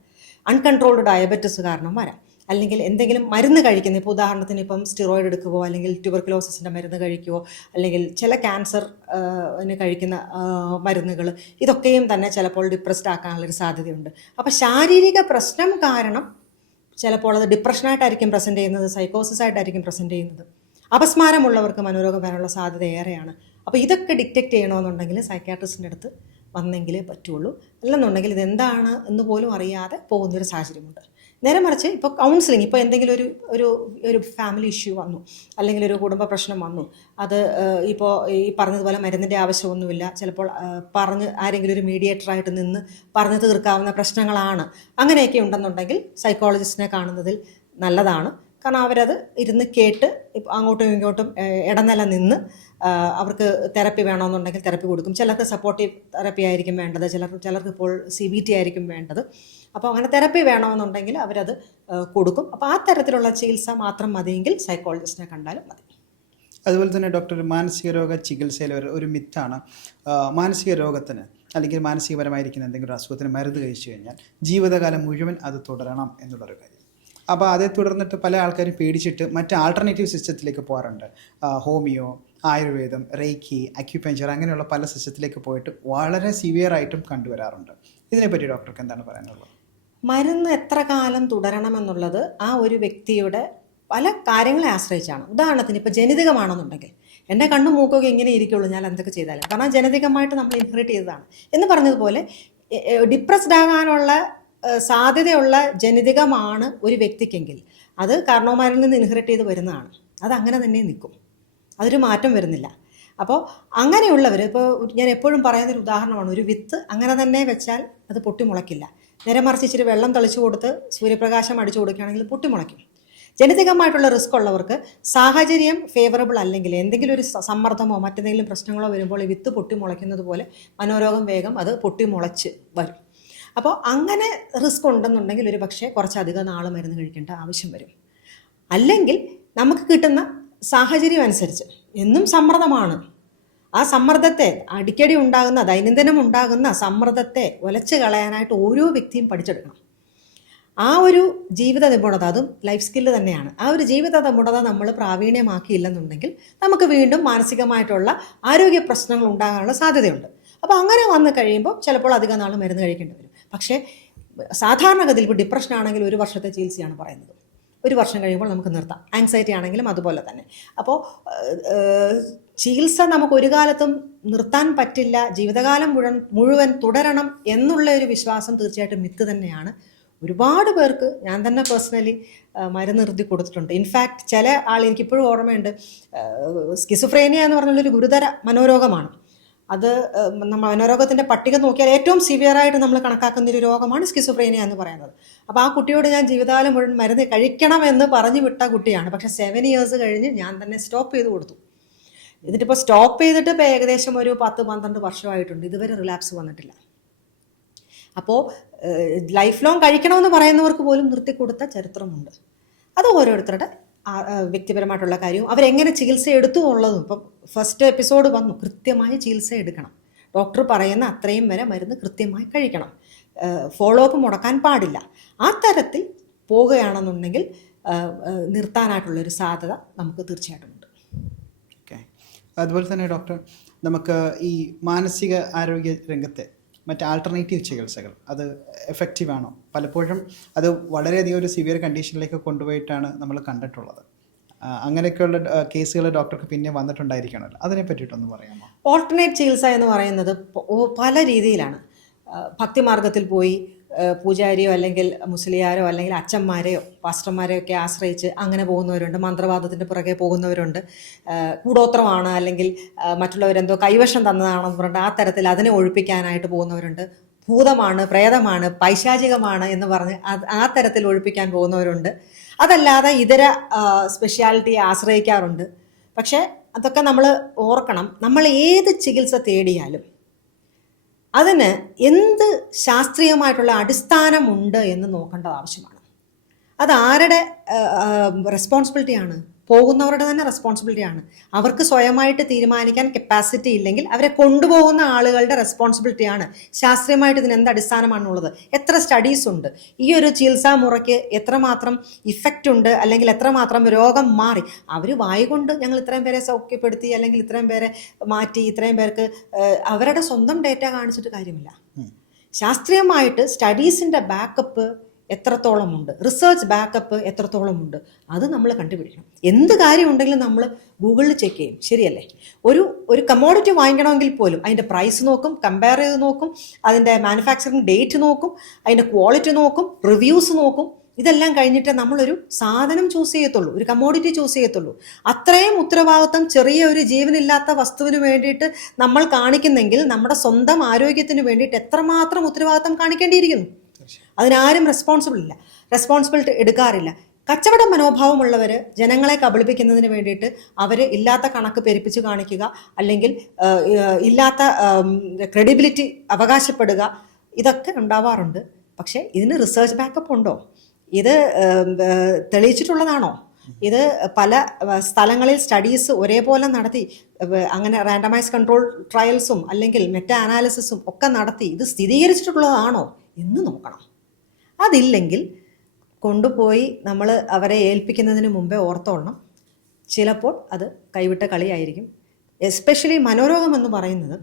അൺകൺട്രോൾഡ് ഡയബറ്റിസ് കാരണം വരാം, അല്ലെങ്കിൽ എന്തെങ്കിലും മരുന്ന് കഴിക്കുന്ന, ഇപ്പോൾ ഉദാഹരണത്തിന് ഇപ്പം സ്റ്റിറോയിഡ് എടുക്കുകയോ അല്ലെങ്കിൽ ട്യൂബർക്കുലോസിൻ്റെ മരുന്ന് കഴിക്കുകയോ അല്ലെങ്കിൽ ചില ക്യാൻസറിന് കഴിക്കുന്ന മരുന്നുകൾ, ഇതൊക്കെയും തന്നെ ചിലപ്പോൾ ഡിപ്രസ്ഡ് ആക്കാനുള്ളൊരു സാധ്യതയുണ്ട്. അപ്പോൾ ശാരീരിക പ്രശ്നം കാരണം ചിലപ്പോൾ അത് ഡിപ്രഷനായിട്ടായിരിക്കും പ്രസൻറ്റ് ചെയ്യുന്നത്, സൈക്കോസിസ് ആയിട്ടായിരിക്കും പ്രസൻറ്റ് ചെയ്യുന്നത്. അപസ്മാരമുള്ളവർക്ക് മനോരോഗം വരാനുള്ള സാധ്യത ഏറെയാണ്. അപ്പോൾ ഇതൊക്കെ ഡിറ്റക്റ്റ് ചെയ്യണമെന്നുണ്ടെങ്കിൽ സൈക്കാട്രിസ്റ്റിൻ്റെ അടുത്ത് വന്നെങ്കിലേ പറ്റുള്ളൂ. അല്ലെന്നുണ്ടെങ്കിൽ ഇതെന്താണ് എന്ന് പോലും അറിയാതെ പോകുന്നൊരു സാഹചര്യമുണ്ട്. നേരെ മറിച്ച് ഇപ്പോൾ കൗൺസിലിംഗ്, ഇപ്പോൾ എന്തെങ്കിലും ഒരു ഫാമിലി ഇഷ്യൂ വന്നു, അല്ലെങ്കിൽ ഒരു കുടുംബ പ്രശ്നം വന്നു, അത് ഇപ്പോൾ ഈ പറഞ്ഞതുപോലെ മരുന്നിൻ്റെ ആവശ്യമൊന്നുമില്ല, ചിലപ്പോൾ ആരെങ്കിലും ഒരു മീഡിയേറ്ററായിട്ട് നിന്ന് പറഞ്ഞു തീർക്കാവുന്ന പ്രശ്നങ്ങളാണ്, അങ്ങനെയൊക്കെ ഉണ്ടെന്നുണ്ടെങ്കിൽ സൈക്കോളജിസ്റ്റിനെ കാണുന്നതിൽ നല്ലതാണ്. കാരണം അവരത് ഇരുന്ന് കേട്ട് അങ്ങോട്ടും ഇങ്ങോട്ടും ഇടനില നിന്ന് അവർക്ക് തെറപ്പി വേണമെന്നുണ്ടെങ്കിൽ തെറപ്പി കൊടുക്കും. ചിലർക്ക് സപ്പോർട്ടീവ് തെറപ്പി ആയിരിക്കും വേണ്ടത്, ചിലർക്ക് ഇപ്പോൾ CBT ആയിരിക്കും വേണ്ടത്. അപ്പോൾ അങ്ങനെ തെറപ്പി വേണമെന്നുണ്ടെങ്കിൽ അവരത് കൊടുക്കും. അപ്പോൾ ആ തരത്തിലുള്ള ചികിത്സ മാത്രം മതിയെങ്കിൽ സൈക്കോളജിസ്റ്റിനെ കണ്ടാലും മതി. അതുപോലെ തന്നെ ഡോക്ടർ, മാനസിക രോഗ ചികിത്സയിൽ ഒരു മിത്താണ് മാനസിക രോഗത്തിന് അല്ലെങ്കിൽ മാനസികപരമായിരിക്കുന്ന എന്തെങ്കിലും അസുഖത്തിന് മരുന്ന് കഴിച്ചു കഴിഞ്ഞാൽ ജീവിതകാലം മുഴുവൻ അത് തുടരണം എന്നുള്ളൊരു കാര്യം. അപ്പോൾ അതേ തുടർന്നിട്ട് പല ആൾക്കാരും പേടിച്ചിട്ട് മറ്റ് ആൾട്ടർനേറ്റീവ് സിസ്റ്റത്തിലേക്ക് പോകാറുണ്ട്. ഹോമിയോ, ആയുർവേദം, റേക്കി, അക്യുപഞ്ചർ, അങ്ങനെയുള്ള പല സിസ്റ്റത്തിലേക്ക് പോയിട്ട് വളരെ സിവിയറായിട്ടും കണ്ടുവരാറുണ്ട്. ഇതിനെപ്പറ്റി ഡോക്ടർക്ക് എന്താണ് പറയാനുള്ളത്? മരുന്ന് എത്ര കാലം തുടരണമെന്നുള്ളത് ആ ഒരു വ്യക്തിയുടെ പല കാര്യങ്ങളെ ആശ്രയിച്ചാണ്. ഉദാഹരണത്തിന് ഇപ്പോൾ ജനിതകമാണെന്നുണ്ടെങ്കിൽ എൻ്റെ കണ്ണും മൂക്കൊക്കെ ഇങ്ങനെ ഇരിക്കുള്ളൂ ഞാൻ എന്തൊക്കെ ചെയ്താലും, കാരണം ജനിതകമായിട്ട് നമ്മൾ ഇൻഹെറിറ്റ് ചെയ്തതാണ്. എന്ന് പറഞ്ഞതുപോലെ ഡിപ്രസ്ഡ് ആകാനുള്ള സാധ്യതയുള്ള ജനിതകമാണ് ഒരു വ്യക്തിക്കെങ്കിൽ അത് കാരണവന്മാരിൽ നിന്ന് ഇൻഹെറിറ്റ് ചെയ്ത് വരുന്നതാണ്. അതങ്ങനെ തന്നെ നിൽക്കും, അതൊരു മാറ്റം വരുന്നില്ല. അപ്പോൾ അങ്ങനെയുള്ളവർ, ഇപ്പോൾ ഞാൻ എപ്പോഴും പറയുന്നൊരു ഉദാഹരണമാണ്, ഒരു വിത്ത് അങ്ങനെ തന്നെ വെച്ചാൽ അത് പൊട്ടിമുളയ്ക്കില്ല. നേരെ മറിച്ച് ഇച്ചിരി വെള്ളം തളിച്ചു കൊടുത്ത് സൂര്യപ്രകാശം അടിച്ചു കൊടുക്കുകയാണെങ്കിൽ പൊട്ടിമുളയ്ക്കും. ജനിതകമായിട്ടുള്ള റിസ്ക് ഉള്ളവർക്ക് സാഹചര്യം ഫേവറബിൾ അല്ലെങ്കിൽ എന്തെങ്കിലും ഒരു സമ്മർദ്ദമോ മറ്റെന്തെങ്കിലും പ്രശ്നങ്ങളോ വരുമ്പോൾ ഈ വിത്ത് പൊട്ടിമുളയ്ക്കുന്നത് പോലെ മനോരോഗം വേഗം അത് പൊട്ടിമുളച്ച് വരും. അപ്പോൾ അങ്ങനെ റിസ്ക് ഉണ്ടെന്നുണ്ടെങ്കിൽ ഒരു പക്ഷേ കുറച്ചധികം നാൾ മരുന്ന് കഴിക്കേണ്ട ആവശ്യം വരും. അല്ലെങ്കിൽ നമുക്ക് കിട്ടുന്ന സാഹചര്യം അനുസരിച്ച് എന്നും സമ്മർദ്ദമാണ്, ആ സമ്മർദ്ദത്തെ അടിക്കടി ഉണ്ടാകുന്ന ദൈനംദിനം ഉണ്ടാകുന്ന സമ്മർദ്ദത്തെ ഒലച്ചു കളയാനായിട്ട് ഓരോ വ്യക്തിയും പഠിച്ചെടുക്കണം. ആ ഒരു ജീവിത നിപുണത, അതും ലൈഫ് സ്കില്ല് തന്നെയാണ്, ആ ഒരു ജീവിത നിപുണത നമ്മൾ പ്രാവീണ്യമാക്കിയില്ലെന്നുണ്ടെങ്കിൽ നമുക്ക് വീണ്ടും മാനസികമായിട്ടുള്ള ആരോഗ്യ പ്രശ്നങ്ങൾ ഉണ്ടാകാനുള്ള സാധ്യതയുണ്ട്. അപ്പോൾ അങ്ങനെ വന്നു കഴിയുമ്പോൾ ചിലപ്പോൾ അധികം നാൾ മരുന്ന് കഴിക്കേണ്ടി വരും. പക്ഷേ സാധാരണഗതിയിൽ ഇപ്പോൾ ഡിപ്രഷൻ ആണെങ്കിൽ 1 വർഷത്തെ ചികിത്സയാണ് പറയുന്നത്. 1 വർഷം കഴിയുമ്പോൾ നമുക്ക് നിർത്താം. ആങ്സൈറ്റി ആണെങ്കിലും അതുപോലെ തന്നെ. അപ്പോൾ ചികിത്സ നമുക്ക് ഒരു കാലത്തും നിർത്താൻ പറ്റില്ല, ജീവിതകാലം മുഴുവൻ തുടരണം എന്നുള്ള ഒരു വിശ്വാസം തീർച്ചയായിട്ടും മിത്ത് തന്നെയാണ്. ഒരുപാട് പേർക്ക് ഞാൻ തന്നെ പേഴ്സണലി മരുന്ന് നിർത്തി കൊടുത്തിട്ടുണ്ട്. ഇൻഫാക്ട് ചില എനിക്കിപ്പോഴും ഓർമ്മയുണ്ട്, സ്കിസോഫ്രേനിയ എന്ന് പറഞ്ഞുള്ളൊരു ഗുരുതര മനോരോഗമാണ്. അത് നമ്മൾ മനോരോഗത്തിൻ്റെ പട്ടിക നോക്കിയാൽ ഏറ്റവും സിവിയറായിട്ട് നമ്മൾ കണക്കാക്കുന്ന ഒരു രോഗമാണ് സ്കിസോഫ്രേനിയ എന്ന് പറയുന്നത്. അപ്പോൾ ആ കുട്ടിയോട് ഞാൻ ജീവിതകാലം മുഴുവൻ മരുന്ന് കഴിക്കണമെന്ന് പറഞ്ഞു വിട്ട കുട്ടിയാണ്. പക്ഷേ 7 ഇയേഴ്സ് കഴിഞ്ഞ് ഞാൻ തന്നെ സ്റ്റോപ്പ് ചെയ്ത് കൊടുത്തു. എന്നിട്ടിപ്പോൾ സ്റ്റോപ്പ് ചെയ്തിട്ട് ഇപ്പോൾ ഏകദേശം ഒരു 10-12 വർഷമായിട്ടുണ്ട്. ഇതുവരെ റിലാപ്സ് വന്നിട്ടില്ല. അപ്പോൾ ലൈഫ് ലോങ് കഴിക്കണമെന്ന് പറയുന്നവർക്ക് പോലും നിർത്തിക്കൊടുത്ത ചരിത്രമുണ്ട്. അത് ഓരോരുത്തരുടെ വ്യക്തിപരമായിട്ടുള്ള കാര്യവും അവരെങ്ങനെ ചികിത്സ എടുത്തു എന്നുള്ളതും. ഇപ്പം ഫസ്റ്റ് എപ്പിസോഡ് വന്നു, കൃത്യമായി ചികിത്സ എടുക്കണം, ഡോക്ടർ പറയുന്ന അത്രയും വരെ മരുന്ന് കൃത്യമായി കഴിക്കണം, ഫോളോ അപ്പ് മുടക്കാൻ പാടില്ല. ആ തരത്തിൽ പോവുകയാണെന്നുണ്ടെങ്കിൽ നിർത്താനായിട്ടുള്ളൊരു സാധ്യത നമുക്ക് തീർച്ചയായിട്ടും ഉണ്ട്. ഓക്കെ. അതുപോലെ തന്നെ ഡോക്ടർ, നമുക്ക് ഈ മാനസിക ആരോഗ്യ രംഗത്തെ മറ്റ് ആൾട്ടർനേറ്റീവ് ചികിത്സകൾ അത് എഫക്റ്റീവ് ആണോ? പലപ്പോഴും അത് വളരെയധികം ഒരു സിവിയർ കണ്ടീഷനിലേക്ക് കൊണ്ടുപോയിട്ടാണ് നമ്മൾ കണ്ടിട്ടുള്ളത്. അങ്ങനെയൊക്കെയുള്ള കേസുകൾ ഡോക്ടർക്ക് പിന്നെ വന്നിട്ടുണ്ടായിരിക്കണമല്ലോ, അതിനെ പറ്റിയിട്ടൊന്ന് പറയാമോ? ഓൾട്ടർനേറ്റ് ചികിത്സ എന്ന് പറയുന്നത് പല രീതിയിലാണ്. ഭക്തിമാർഗത്തിൽ പോയി പൂജാരിയോ അല്ലെങ്കിൽ മുസ്ലിയാരോ അല്ലെങ്കിൽ അച്ഛന്മാരെയോ പാസ്റ്റർമാരെയോ ഒക്കെ ആശ്രയിച്ച് അങ്ങനെ പോകുന്നവരുണ്ട്. മന്ത്രവാദത്തിൻ്റെ പുറകെ പോകുന്നവരുണ്ട്. കൂടോത്രമാണ് അല്ലെങ്കിൽ മറ്റുള്ളവരെന്തോ കൈവശം തന്നതാണെന്ന് പറഞ്ഞിട്ട് ആ തരത്തിൽ അതിനെ ഒഴിപ്പിക്കാനായിട്ട് പോകുന്നവരുണ്ട്. ഭൂതമാണ്, പ്രേതമാണ്, പൈശാചികമാണ് എന്ന് പറഞ്ഞ് ആ തരത്തിൽ ഒഴിപ്പിക്കാൻ പോകുന്നവരുണ്ട്. അതല്ലാതെ ഇതര സ്പെഷ്യാലിറ്റിയെ ആശ്രയിക്കാറുണ്ട്. പക്ഷേ അതൊക്കെ നമ്മൾ ഓർക്കണം, നമ്മൾ ഏത് ചികിത്സ തേടിയാലും അതിന് എന്ത് ശാസ്ത്രീയമായിട്ടുള്ള അടിസ്ഥാനമുണ്ട് എന്ന് നോക്കേണ്ടത് ആവശ്യമാണ്. അത് ആരുടെ റെസ്പോൺസിബിലിറ്റിയാണ്? പോകുന്നവരുടെ തന്നെ റെസ്പോൺസിബിലിറ്റിയാണ്. അവർക്ക് സ്വയമായിട്ട് തീരുമാനിക്കാൻ കപ്പാസിറ്റി ഇല്ലെങ്കിൽ അവരെ കൊണ്ടുപോകുന്ന ആളുകളുടെ റെസ്പോൺസിബിലിറ്റിയാണ്. ശാസ്ത്രീയമായിട്ട് ഇതിന് എന്ത് അടിസ്ഥാനമാണുള്ളത്, എത്ര സ്റ്റഡീസ് ഉണ്ട്, ഈ ഒരു ചികിത്സാ മുറയ്ക്ക് എത്രമാത്രം ഇഫക്റ്റ് ഉണ്ട്, അല്ലെങ്കിൽ എത്രമാത്രം രോഗം മാറി. അവർ വായിക്കൊണ്ട് ഞങ്ങൾ ഇത്രയും പേരെ സൗഖ്യപ്പെടുത്തി അല്ലെങ്കിൽ ഇത്രയും പേരെ മാറ്റി, ഇത്രയും പേർക്ക് അവരുടെ സ്വന്തം ഡേറ്റ കാണിച്ചിട്ട് കാര്യമില്ല. ശാസ്ത്രീയമായിട്ട് സ്റ്റഡീസിൻ്റെ ബാക്കപ്പ് എത്രത്തോളമുണ്ട്, റിസർച്ച് ബാക്കപ്പ് എത്രത്തോളമുണ്ട്, അത് നമ്മൾ കണ്ടുപിടിക്കണം. എന്ത് കാര്യം ഉണ്ടെങ്കിലും നമ്മൾ ഗൂഗിളിൽ ചെക്ക് ചെയ്യും, ശരിയല്ലേ? ഒരു കമ്മോഡിറ്റി വാങ്ങിക്കണമെങ്കിൽ പോലും അതിൻ്റെ പ്രൈസ് നോക്കും, കമ്പയർ ചെയ്ത് നോക്കും, അതിൻ്റെ മാനുഫാക്ചറിങ് ഡേറ്റ് നോക്കും, അതിൻ്റെ ക്വാളിറ്റി നോക്കും, റിവ്യൂസ് നോക്കും. ഇതെല്ലാം കഴിഞ്ഞിട്ട് നമ്മളൊരു സാധനം ചൂസ് ചെയ്യത്തുള്ളൂ, ഒരു കമ്മോഡിറ്റി ചൂസ് ചെയ്യത്തുള്ളൂ. അത്രയും ഉത്തരവാദിത്വം ചെറിയ ഒരു ജീവനില്ലാത്ത വസ്തുവിന് വേണ്ടിയിട്ട് നമ്മൾ കാണിക്കുന്നെങ്കിൽ നമ്മുടെ സ്വന്തം ആരോഗ്യത്തിന് വേണ്ടിയിട്ട് എത്രമാത്രം ഉത്തരവാദിത്വം കാണിക്കേണ്ടിയിരിക്കുന്നു. അതിനാരും റെസ്പോൺസിബിലിറ്റി എടുക്കാറില്ല. കച്ചവട മനോഭാവമുള്ളവർ ജനങ്ങളെ കബളിപ്പിക്കുന്നതിന് വേണ്ടിയിട്ട് അവർ ഇല്ലാത്ത കണക്ക് പെരുപ്പിച്ച് കാണിക്കുക, അല്ലെങ്കിൽ ഇല്ലാത്ത ക്രെഡിബിലിറ്റി അവകാശപ്പെടുക, ഇതൊക്കെ ഉണ്ടാവാറുണ്ട്. പക്ഷേ ഇതിന് റിസർച്ച് ബാക്കപ്പ് ഉണ്ടോ? ഇത് തെളിയിച്ചിട്ടുള്ളതാണോ? ഇത് പല സ്ഥലങ്ങളിൽ സ്റ്റഡീസ് ഒരേപോലെ നടത്തി അങ്ങനെ റാൻഡമൈസ് കൺട്രോൾ ട്രയൽസും അല്ലെങ്കിൽ മെറ്റാ അനാലിസിസും ഒക്കെ നടത്തി ഇത് സ്ഥിരീകരിച്ചിട്ടുള്ളതാണോ എന്ന് നോക്കണം. അതില്ലെങ്കിൽ കൊണ്ടുപോയി നമ്മൾ അവരെ ഏൽപ്പിക്കുന്നതിന് മുമ്പേ ഓർത്തോളണം, ചിലപ്പോൾ അത് കൈവിട്ട കളിയായിരിക്കും. എസ്പെഷ്യലി മനോരോഗം എന്ന് പറയുന്നത്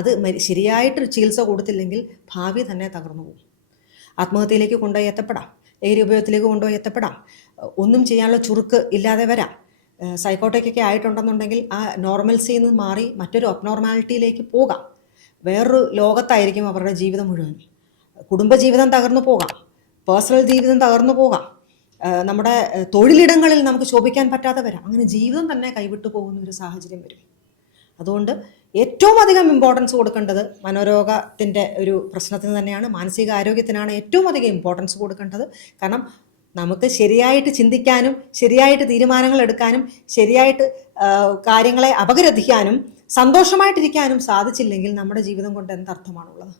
അത് ശരിയായിട്ട് ചികിത്സ കൊടുത്തില്ലെങ്കിൽ ഭാവി തന്നെ തകർന്നു പോകും. ആത്മഹത്യയിലേക്ക് കൊണ്ടുപോയി എത്തപ്പെടാം, ലഹരി ഉപയോഗത്തിലേക്ക് കൊണ്ടുപോയി എത്തപ്പെടാം, ഒന്നും ചെയ്യാനുള്ള ചുറുക്ക് ഇല്ലാതെ വരാം. സൈക്കോട്ടിക്കൊക്കെ ആയിട്ടുണ്ടെന്നുണ്ടെങ്കിൽ ആ നോർമൽസിയിൽ നിന്ന് മാറി മറ്റൊരു അബ്നോർമാലിറ്റിയിലേക്ക് പോകാം. വേറൊരു ലോകത്തായിരിക്കും അവരുടെ ജീവിതം മുഴുവൻ. കുടുംബജീവിതം തകർന്നു പോകാം, പേഴ്സണൽ ജീവിതം തകർന്നു പോകാം, നമ്മുടെ തൊഴിലിടങ്ങളിൽ നമുക്ക് ശോഭിക്കാൻ പറ്റാതെ വരാം. അങ്ങനെ ജീവിതം തന്നെ കൈവിട്ടു പോകുന്ന ഒരു സാഹചര്യം വരും. അതുകൊണ്ട് ഏറ്റവും അധികം ഇമ്പോർട്ടൻസ് കൊടുക്കേണ്ടത് മനോരോഗത്തിൻ്റെ ഒരു പ്രശ്നത്തിന് തന്നെയാണ്, മാനസികാരോഗ്യത്തിനാണ് ഏറ്റവും അധികം ഇമ്പോർട്ടൻസ് കൊടുക്കേണ്ടത്. കാരണം നമുക്ക് ശരിയായിട്ട് ചിന്തിക്കാനും ശരിയായിട്ട് തീരുമാനങ്ങൾ എടുക്കാനും ശരിയായിട്ട് കാര്യങ്ങളെ അപഗ്രഥിക്കാനും സന്തോഷമായിട്ടിരിക്കാനും സാധിച്ചില്ലെങ്കിൽ നമ്മുടെ ജീവിതം കൊണ്ട് എന്തർത്ഥമാണുള്ളത്?